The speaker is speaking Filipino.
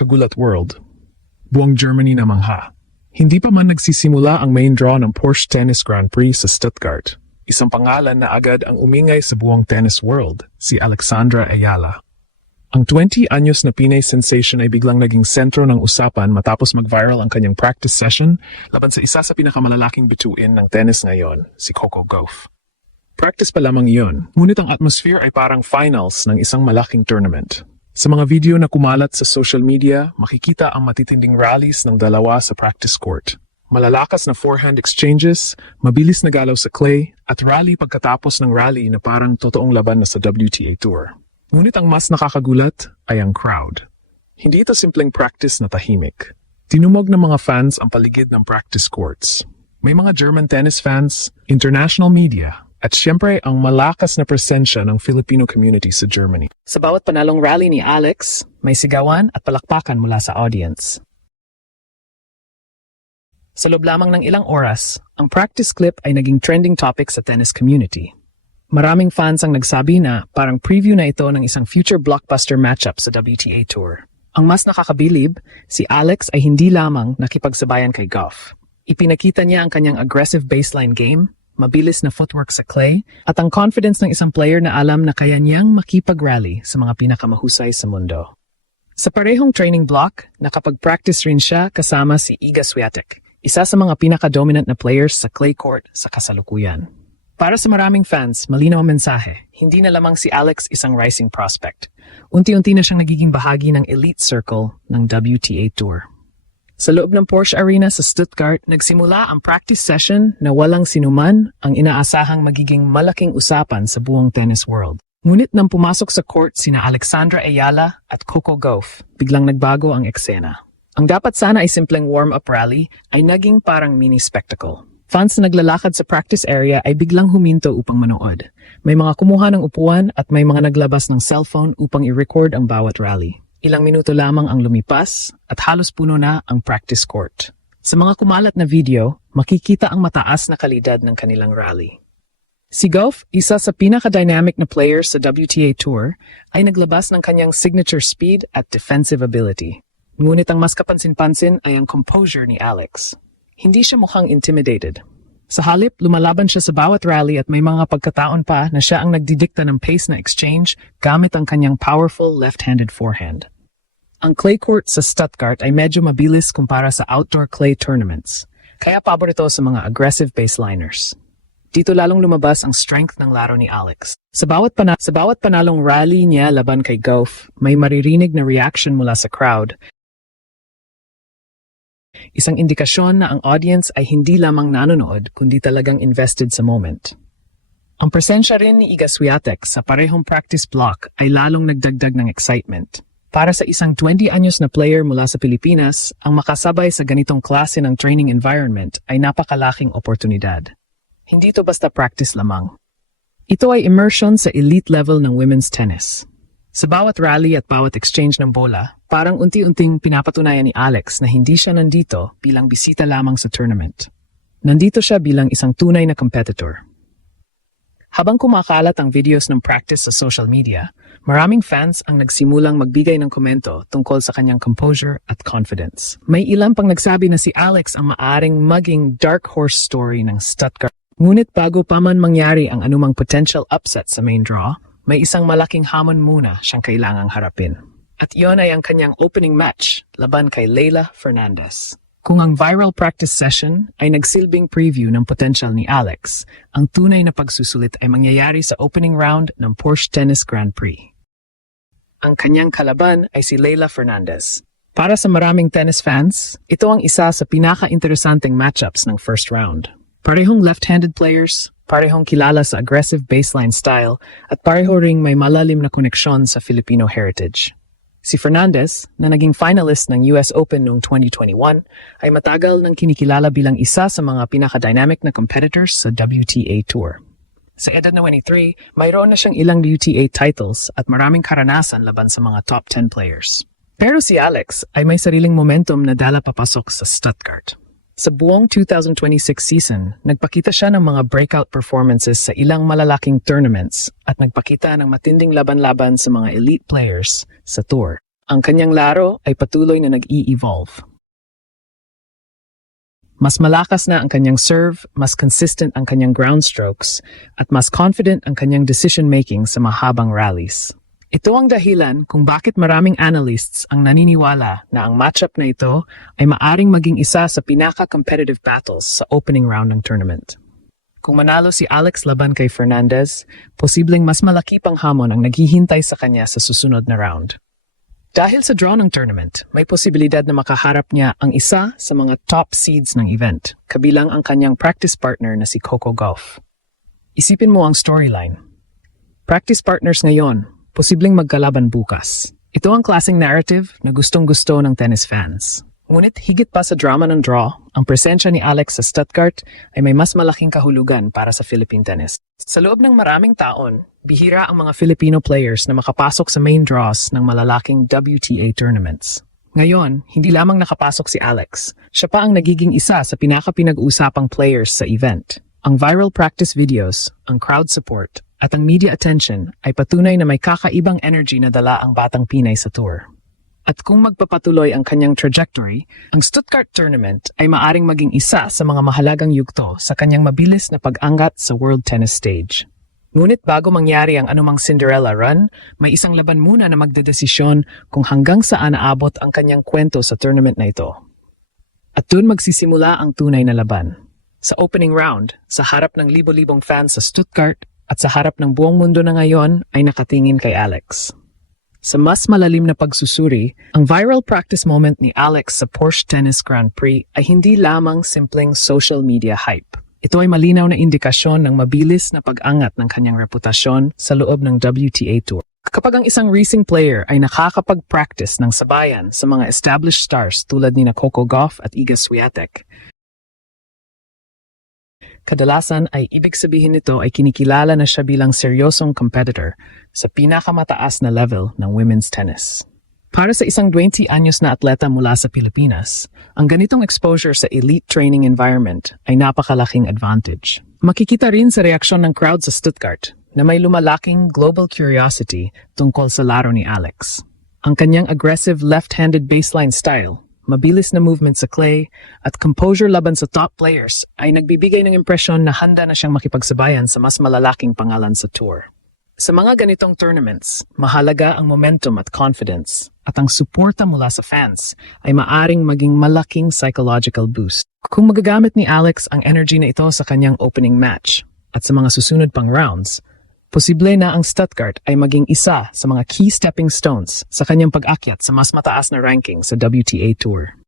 Kagulat World. Buong Germany na mangha. Hindi pa man nagsisimula ang main draw ng Porsche Tennis Grand Prix sa Stuttgart. Isang pangalan na agad ang umingay sa buong tennis world, si Alexandra Ayala. Ang 20-anyos na Pinay sensation ay biglang naging sentro ng usapan matapos mag-viral ang kanyang practice session laban sa isa sa pinakamalalaking bituin ng tennis ngayon, si Coco Gauff. Practice pa lamang iyon, ngunit ang atmosphere ay parang finals ng isang malaking tournament. Sa mga video na kumalat sa social media, makikita ang matitinding rallies ng dalawa sa practice court. Malalakas na forehand exchanges, mabilis na galaw sa clay, at rally pagkatapos ng rally na parang totoong laban na sa WTA Tour. Ngunit ang mas nakakagulat ay ang crowd. Hindi ito simpleng practice na tahimik. Tinumog ng mga fans ang paligid ng practice courts. May mga German tennis fans, international media, at siyempre ang malakas na presensya ng Filipino community sa Germany. Sa bawat panalong rally ni Alex, may sigawan at palakpakan mula sa audience. Sa loob lamang ng ilang oras, ang practice clip ay naging trending topic sa tennis community. Maraming fans ang nagsabi na parang preview na ito ng isang future blockbuster matchup sa WTA Tour. Ang mas nakakabilib, si Alex ay hindi lamang nakipagsabayan kay Gauff. Ipinakita niya ang kanyang aggressive baseline game, mabilis na footwork sa clay, at ang confidence ng isang player na alam na kaya niyang makipag-rally sa mga pinakamahusay sa mundo. Sa parehong training block, nakapag-practice rin siya kasama si Iga Swiatek, isa sa mga pinaka-dominant na players sa clay court sa kasalukuyan. Para sa maraming fans, malinaw ang mensahe, hindi na lamang si Alex isang rising prospect. Unti-unti na siyang nagiging bahagi ng elite circle ng WTA Tour. Sa loob ng Porsche Arena sa Stuttgart, nagsimula ang practice session na walang sinuman ang inaasahang magiging malaking usapan sa buong tennis world. Ngunit nang pumasok sa court sina Alexandra Ayala at Coco Gauff, biglang nagbago ang eksena. Ang dapat sana ay simpleng warm-up rally ay naging parang mini-spectacle. Fans na naglalakad sa practice area ay biglang huminto upang manood. May mga kumuha ng upuan at may mga naglabas ng cellphone upang i-record ang bawat rally. Ilang minuto lamang ang lumipas at halos puno na ang practice court. Sa mga kumalat na video, makikita ang mataas na kalidad ng kanilang rally. Si Gauff, isa sa pinaka-dynamic na player sa WTA Tour, ay naglabas ng kanyang signature speed at defensive ability. Ngunit ang mas kapansin-pansin ay ang composure ni Alex. Hindi siya mukhang intimidated. Sa halip, lumalaban siya sa bawat rally at may mga pagkataon pa na siya ang nagdidikta ng pace na exchange gamit ang kanyang powerful left-handed forehand. Ang clay court sa Stuttgart ay medyo mabilis kumpara sa outdoor clay tournaments, kaya pabor ito sa mga aggressive baseliners. Dito lalong lumabas ang strength ng laro ni Alex. Sa bawat panalong rally niya laban kay Gauff, may maririnig na reaction mula sa crowd. Isang indikasyon na ang audience ay hindi lamang nanonood kundi talagang invested sa moment. Ang presensya rin ni Iga Swiatek sa parehong practice block ay lalong nagdagdag ng excitement. Para sa isang 20-anyos na player mula sa Pilipinas, ang makasabay sa ganitong klase ng training environment ay napakalaking oportunidad. Hindi ito basta practice lamang. Ito ay immersion sa elite level ng women's tennis. Sa bawat rally at bawat exchange ng bola, parang unti-unting pinapatunayan ni Alex na hindi siya nandito bilang bisita lamang sa tournament. Nandito siya bilang isang tunay na competitor. Habang kumakalat ang videos ng practice sa social media, maraming fans ang nagsimulang magbigay ng komento tungkol sa kanyang composure at confidence. May ilan pang nagsabi na si Alex ang maaring maging dark horse story ng Stuttgart. Ngunit bago pa man mangyari ang anumang potential upset sa main draw, may isang malaking hamon muna siyang kailangang harapin. At iyon ay ang kanyang opening match laban kay Leylah Fernandez. Kung ang viral practice session ay nagsilbing preview ng potential ni Alex, ang tunay na pagsusulit ay mangyayari sa opening round ng Porsche Tennis Grand Prix. Ang kanyang kalaban ay si Leylah Fernandez. Para sa maraming tennis fans, ito ang isa sa pinaka-interesanteng matchups ng first round. Parehong left-handed players, parehong kilala sa aggressive baseline style, at pareho ring may malalim na koneksyon sa Filipino heritage. Si Fernandez, na naging finalist ng US Open noong 2021, ay matagal nang kinikilala bilang isa sa mga pinaka-dynamic na competitors sa WTA Tour. Sa edad na 23, mayroon na siyang ilang WTA titles at maraming karanasan laban sa mga top 10 players. Pero si Alex ay may sariling momentum na dala papasok sa Stuttgart. Sa buong 2026 season, nagpakita siya ng mga breakout performances sa ilang malalaking tournaments at nagpakita ng matinding laban-laban sa mga elite players sa tour. Ang kanyang laro ay patuloy na nag-i-evolve. Mas malakas na ang kanyang serve, mas consistent ang kanyang ground strokes, at mas confident ang kanyang decision-making sa mahabang rallies. Ito ang dahilan kung bakit maraming analysts ang naniniwala na ang matchup na ito ay maaring maging isa sa pinaka-competitive battles sa opening round ng tournament. Kung manalo si Alex laban kay Fernandez, posibleng mas malaki pang hamon ang naghihintay sa kanya sa susunod na round. Dahil sa draw ng tournament, may posibilidad na makaharap niya ang isa sa mga top seeds ng event, kabilang ang kanyang practice partner na si Coco Gauff. Isipin mo ang storyline. Practice partners ngayon, posibleng magkalaban bukas. Ito ang klaseng narrative na gustong-gusto ng tennis fans. Ngunit higit pa sa drama ng draw, ang presensya ni Alex sa Stuttgart ay may mas malaking kahulugan para sa Philippine tennis. Sa loob ng maraming taon, bihira ang mga Filipino players na makapasok sa main draws ng malalaking WTA tournaments. Ngayon, hindi lamang nakapasok si Alex, siya pa ang nagiging isa sa pinaka-pinag-usapang players sa event. Ang viral practice videos, ang crowd support, at ang media attention ay patunay na may kakaibang energy na dala ang batang Pinay sa tour. At kung magpapatuloy ang kanyang trajectory, ang Stuttgart Tournament ay maaring maging isa sa mga mahalagang yugto sa kanyang mabilis na pag-angat sa world tennis stage. Ngunit bago mangyari ang anumang Cinderella run, may isang laban muna na magdedesisyon kung hanggang saan aabot ang kanyang kwento sa tournament na ito. At doon magsisimula ang tunay na laban. Sa opening round, sa harap ng libo-libong fans sa Stuttgart at sa harap ng buong mundo na ngayon ay nakatingin kay Alex. Sa mas malalim na pagsusuri, ang viral practice moment ni Alex sa Porsche Tennis Grand Prix ay hindi lamang simpleng social media hype. Ito ay malinaw na indikasyon ng mabilis na pag-angat ng kanyang reputasyon sa loob ng WTA Tour. Kapag ang isang racing player ay nakakapag-practice ng sabayan sa mga established stars tulad ni Coco Gauff at Iga Swiatek, kadalasan ay ibig sabihin nito ay kinikilala na siya bilang seryosong competitor sa pinakamataas na level ng women's tennis. Para sa isang 20 anyos na atleta mula sa Pilipinas, ang ganitong exposure sa elite training environment ay napakalaking advantage. Makikita rin sa reaksyon ng crowd sa Stuttgart na may lumalaking global curiosity tungkol sa laro ni Alex. Ang kanyang aggressive left-handed baseline style, mabilis na movement sa clay, at composure laban sa top players ay nagbibigay ng impresyon na handa na siyang makipagsabayan sa mas malalaking pangalan sa tour. Sa mga ganitong tournaments, mahalaga ang momentum at confidence, at ang suporta mula sa fans ay maaring maging malaking psychological boost. Kung magagamit ni Alex ang energy na ito sa kanyang opening match at sa mga susunod pang rounds, posible na ang Stuttgart ay maging isa sa mga key stepping stones sa kanyang pag-akyat sa mas mataas na ranking sa WTA Tour.